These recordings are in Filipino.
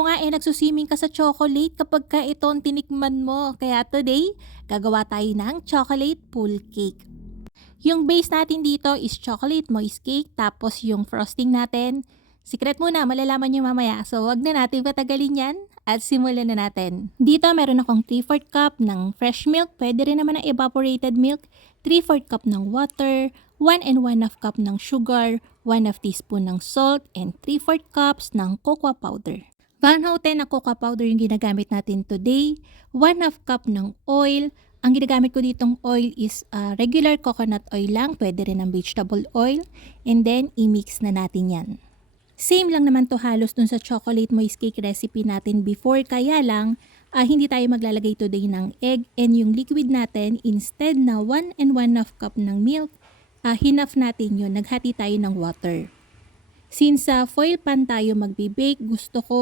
mo nga nagsuswimming ka sa chocolate kapag ka ito ang tinikman mo. Kaya today, gagawa tayo ng chocolate pool cake. Yung base natin dito is chocolate moist cake, tapos yung frosting natin, secret muna, malalaman nyo mamaya. So wag na natin patagalin yan at simulan na natin. Dito meron akong 3/4 cup ng fresh milk, pwede rin naman ng evaporated milk, 3/4 cup ng water, 1 cup ng sugar, 1/2 teaspoon ng salt, and 3/4 cups ng cocoa powder. Van Houten na cocoa powder yung ginagamit natin today, 1/2 cup ng oil. Ang ginagamit ko ditong oil is regular coconut oil lang, pwede rin ng vegetable oil, and then i-mix na natin yan. Same lang naman to halos dun sa chocolate moist cake recipe natin before, kaya lang hindi tayo maglalagay today ng egg, and yung liquid natin, instead na 1 cup ng milk, hinaf natin yun, naghati tayo ng water. Since sa foil pan tayo magbe-bake, gusto ko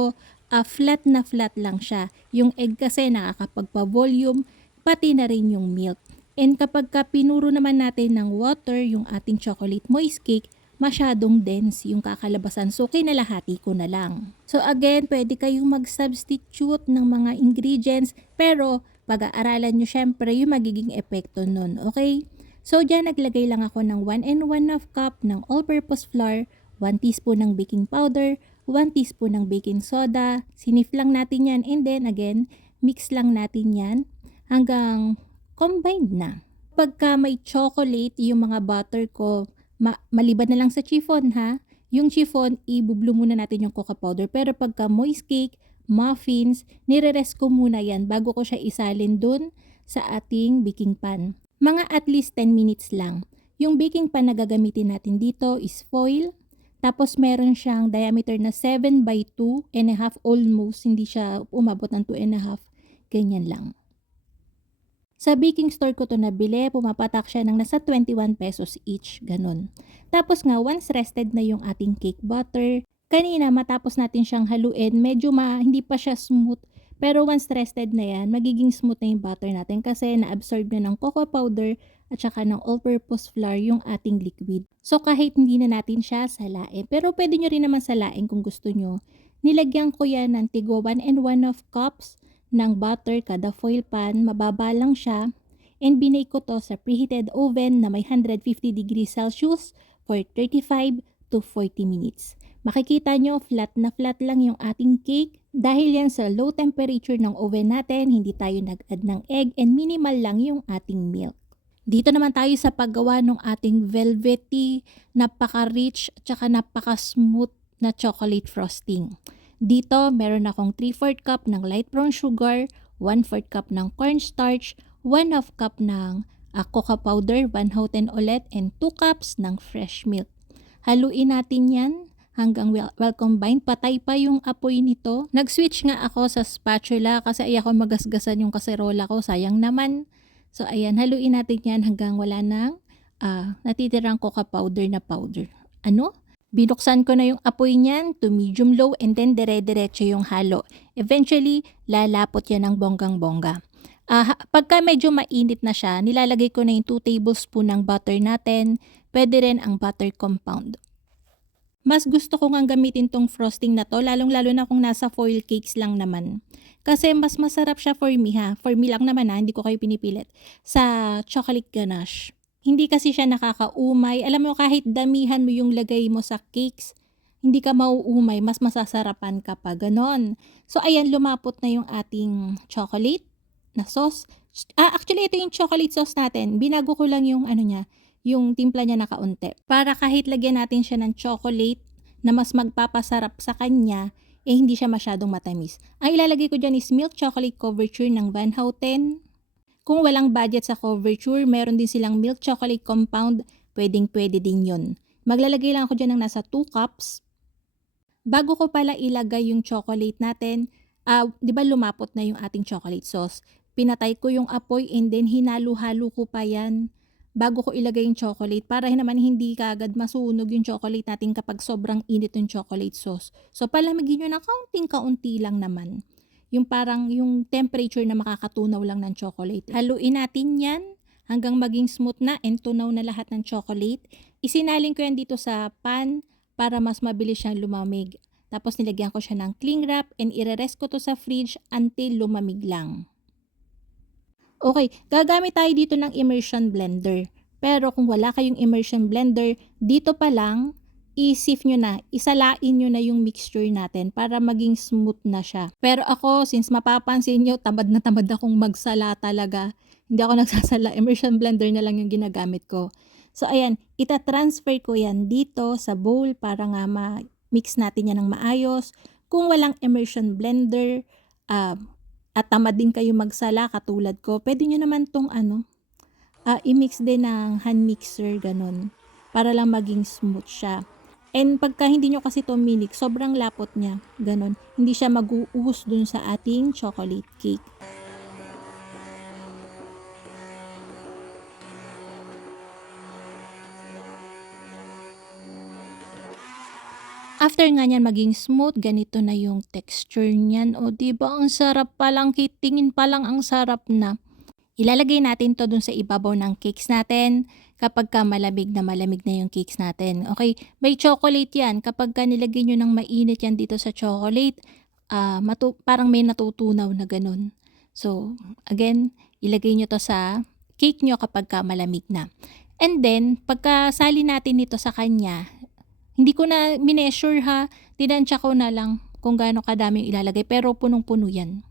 flat na flat lang siya. Yung egg kasi nakakapagpa-volume, pati na rin yung milk. And kapag pinuro naman natin ng water yung ating chocolate moist cake, masyadong dense yung kakalabasan. So, kinalahati ko na lang. So, again, pwede kayong mag-substitute ng mga ingredients, pero pag-aaralan nyo syempre yung magiging epekto nun. Okay? So, dyan naglagay lang ako ng 1 cup ng all-purpose flour, 1 teaspoon ng baking powder, 1 teaspoon ng baking soda. Sinif lang natin yan, and then again, mix lang natin yan hanggang combined na. Pagka may chocolate, yung mga butter ko, maliban na lang sa chiffon ha. Yung chiffon, ibublo muna natin yung cocoa powder. Pero pagka moist cake, muffins, nire-rest ko muna yan bago ko siya isalin dun sa ating baking pan. Mga at least 10 minutes lang. Yung baking pan na gagamitin natin dito is foil. Tapos meron siyang diameter na 7 by 2.5 almost. Hindi siya umabot ng 2.5. Ganyan lang. Sa baking store ko to nabili, pumapatak siya ng nasa 21 pesos each, ganun. Tapos nga, once rested na yung ating cake butter, kanina matapos natin siyang haluin, medyo hindi pa siya smooth. Pero once rested na yan, magiging smooth na yung butter natin kasi na-absorb na ng cocoa powder at saka ng all-purpose flour yung ating liquid. So kahit hindi na natin siya salain, pero pwede nyo rin naman salain kung gusto nyo. Nilagyan ko yan ng tigwa 1 cups ng butter kada foil pan, mababa lang siya, and binake ko to sa preheated oven na may 150 degrees Celsius for 35 to 40 minutes. Makikita nyo, flat na flat lang yung ating cake. Dahil yan sa low temperature ng oven natin, hindi tayo nag-add ng egg, and minimal lang yung ating milk. Dito naman tayo sa paggawa ng ating velvety, napaka-rich, at saka napaka-smooth na chocolate frosting. Dito, meron akong 3/4 cup ng light brown sugar, 1/4 cup ng cornstarch, 1/2 cup ng cocoa powder, Van Houten ulit, and 2 cups ng fresh milk. Haluin natin yan hanggang well combined. Patay pa yung apoy nito. Nag-switch nga ako sa spatula kasi ayoko magasgasan yung kaserola ko. Sayang naman. So, ayan, haluin natin yan hanggang wala nang natitirang cocoa powder na powder. Binuksan ko na yung apoy niyan to medium-low, and then dire-diretso yung halo. Eventually, lalapot yan ng bonggang-bongga. Pagka medyo mainit na siya, nilalagay ko na yung 2 tablespoon ng butter natin. Pwede rin ang butter compound. Mas gusto ko nga gamitin tong frosting na to, lalong-lalo na kung nasa foil cakes lang naman. Kasi mas masarap siya for me ha. For me lang naman hindi ko kayo pinipilit. Sa chocolate ganache. Hindi kasi siya nakakaumay. Alam mo, kahit damihan mo yung lagay mo sa cakes, hindi ka mauumay, mas masasarapan ka pa, ganon. So, ayan, lumapot na yung ating chocolate na sauce. Actually, ito yung chocolate sauce natin. Binago ko lang yung yung timpla niya na kaunti. Para kahit lagyan natin siya ng chocolate na mas magpapasarap sa kanya, hindi siya masyadong matamis. Ang ilalagay ko dyan is milk chocolate couverture ng Van Houten. Kung walang budget sa couverture, meron din silang milk chocolate compound, pwedeng-pwede din yun. Maglalagay lang ako dyan ng nasa 2 cups. Bago ko pala ilagay yung chocolate natin, di ba lumapot na yung ating chocolate sauce? Pinatay ko yung apoy, and then hinalo-halo ko pa yan bago ko ilagay yung chocolate para naman hindi kaagad masunog yung chocolate natin kapag sobrang init yung chocolate sauce. So palamigin nyo na kaunting-kaunti lang naman. Yung parang yung temperature na makakatunaw lang ng chocolate. Haluin natin yan hanggang maging smooth na and tunaw na lahat ng chocolate. Isinalin ko yan dito sa pan para mas mabilis siyang lumamig. Tapos nilagyan ko siya ng cling wrap and ire-rest ko to sa fridge until lumamig lang. Okay, gagamit tayo dito ng immersion blender. Pero kung wala kayong immersion blender, dito pa lang, i-sieve nyo na, isalain nyo na yung mixture natin para maging smooth na siya. Pero ako, since mapapansin nyo, tamad na tamad akong magsala talaga, hindi ako nagsasala, immersion blender na lang yung ginagamit ko. So ayan, ita-transfer ko yan dito sa bowl para nga ma-mix natin yan ng maayos. Kung walang immersion blender, at tamad din kayo magsala katulad ko, pwede nyo naman tong i-mix din ng hand mixer, ganun, para lang maging smooth siya. And pagka hindi nyo kasi to minix, sobrang lapot niya, ganun, hindi siya mag-uus dun sa ating chocolate cake. After nga niyan maging smooth, ganito na yung texture niyan. O diba ang sarap palang, tingin pa lang ang sarap na. Ilalagay natin to dun sa ibabaw ng cakes natin kapag ka malamig na yung cakes natin. Okay, may chocolate yan. Kapag ka nilagay nyo ng mainit yan dito sa chocolate, parang may natutunaw na ganun. So, again, ilagay nyo to sa cake nyo kapag ka malamig na. And then, pagka sali natin nito sa kanya, hindi ko na mineasure ha, tinansya ko na lang kung gaano kadaming ilalagay, pero punong-puno yan.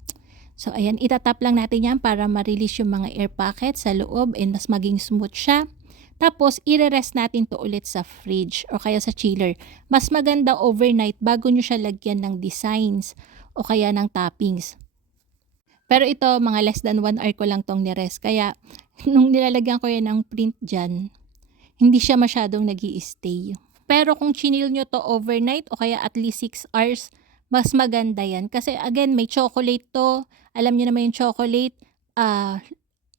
So ayan, itatap lang natin yan para ma-release yung mga air pockets sa loob and mas maging smooth siya. Tapos, ire-rest natin to ulit sa fridge o kaya sa chiller. Mas maganda overnight bago nyo siya lagyan ng designs o kaya ng toppings. Pero ito, mga less than 1 hour ko lang tong nirest. Kaya, nung nilalagyan ko yan ng print dyan, hindi siya masyadong nag-i-stay. Pero kung chinil nyo to overnight o kaya at least 6 hours, mas maganda yan. Kasi again, may chocolate to. Alam nyo naman yung chocolate,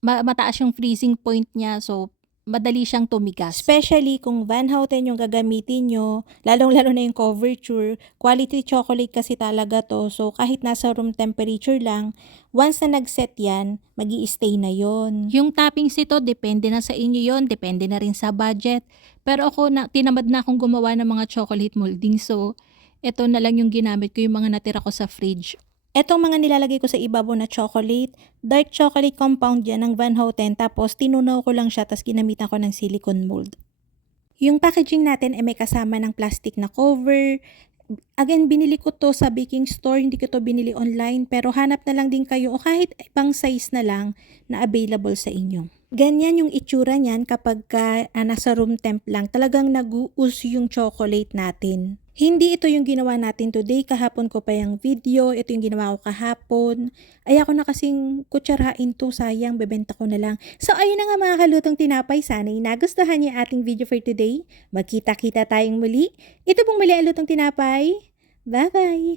mataas yung freezing point niya. So, madali siyang tumigas. Especially kung Van Houten yung gagamitin nyo, lalong-lalo na yung couverture, quality chocolate kasi talaga to. So, kahit nasa room temperature lang, once na nag-set yan, magi-stay na yon. Yung toppings ito, depende na sa inyo yon, depende na rin sa budget. Pero ako, tinamad na akong gumawa ng mga chocolate molding. So, ito na lang yung ginamit ko, yung mga natira ko sa fridge. Etong mga nilalagay ko sa ibabaw na chocolate, dark chocolate compound yan ng Van Houten, tapos tinunaw ko lang siya, tapos ginamitan ko ng silicone mold. Yung packaging natin ay may kasama ng plastic na cover. Again, binili ko to sa baking store, hindi ko to binili online, pero hanap na lang din kayo o kahit ibang size na lang na available sa inyo. Ganyan yung itsura niyan kapag nasa room temp lang, talagang nag-uus yung chocolate natin. Hindi ito yung ginawa natin today, kahapon ko pa yung video, ito yung ginawa ko kahapon. Ay ako na kasing kutsarain to, sayang, bebenta ko na lang. So ayun na nga mga kalutong tinapay, sana'y nagustuhan niyo ating video for today. Magkita-kita tayong muli. Ito pong muli ang lutong tinapay. Bye-bye!